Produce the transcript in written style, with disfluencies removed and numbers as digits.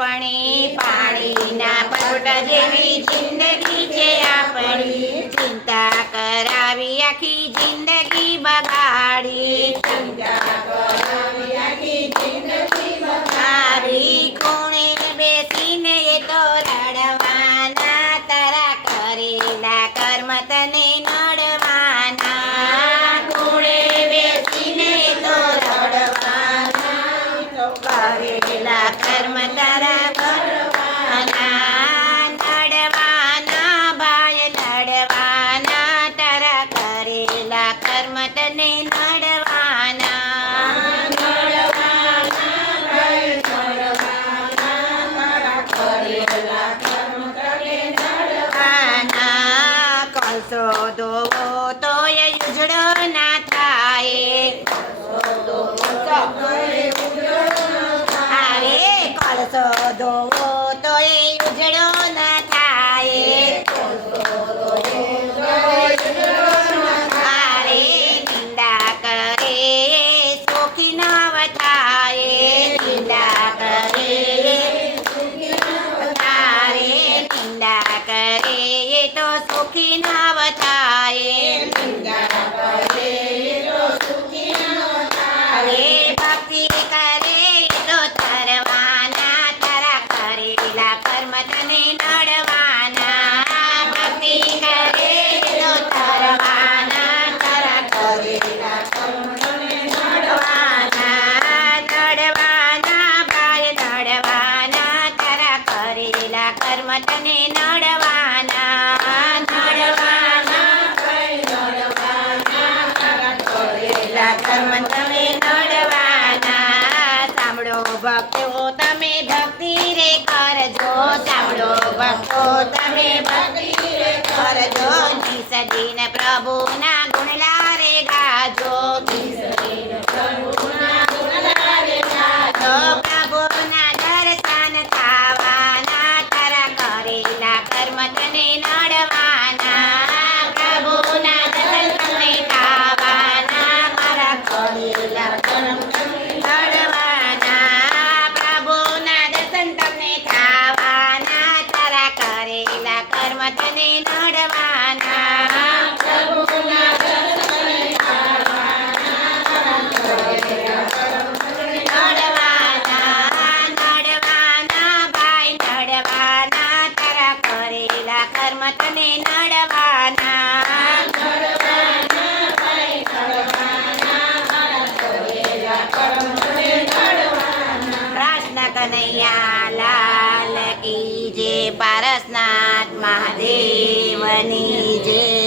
આપણી, પાણીના પટ જેવી જિંદગી છે આપણી, ચિંતા કરાવી આખી જિંદગી બગાડી, આવી ખૂણે બેસીને એ તો રડવાના, તારા કરેલા કર્મ તને નડવાના, ખૂણે બેસીને એ તો રડવાના, કરેલા કર્મ તારા નડવાના, ભાઈ નડવાના, તારા કરેલા કર્મ તને નડવાના. કલસો ધોવો તોય ઉજળો ના થાય, અરે કલસો ધોવો તોય ઉજળો ના થાય, અરે નિંદા કરે સુખી નવ થાય, નિંદા કરે તારે, નિંદા કરે તો સુખી નવ થાય, અરે ભક્તિ કરે તો તરવાના, તારા કરેલા કર્મ તને નડવાના, ભક્તિ કરે તો તરવાના, તારા કરેલા કર્મ તને નડવાના, નડવાના ભાઈ નડવાના, તારા કરેલા કર્મ તને નડવાના, કર્મ તમે નડવાના. સાંભળો ભક્તો તમે ભક્તિ રે કરજો, સાંભળો ભક્તો તમે ભક્તિ રે કરજો, નિસદીન પ્રભુના ગુણલા રે ગાજો, પ્રભુના દર્શન થવાના, તારા કરેલા કર્મ તને નડવાના, પ્રભુના દર્શન તમને થવાના, મારા કરેલા કર્મ નડવાના, પ્રભુના દર્શન તમને થવાના, તારા કરેલા કર્મ તને નડવાના, પ્રભુના દર્શન નડવાના, ભાઈ નડવાના, તારા કરેલા કર્મ તને નડવાના, કૃષ્ણ કનૈયા લાલ કી જય, પારસનાથ મહાદેવની જય.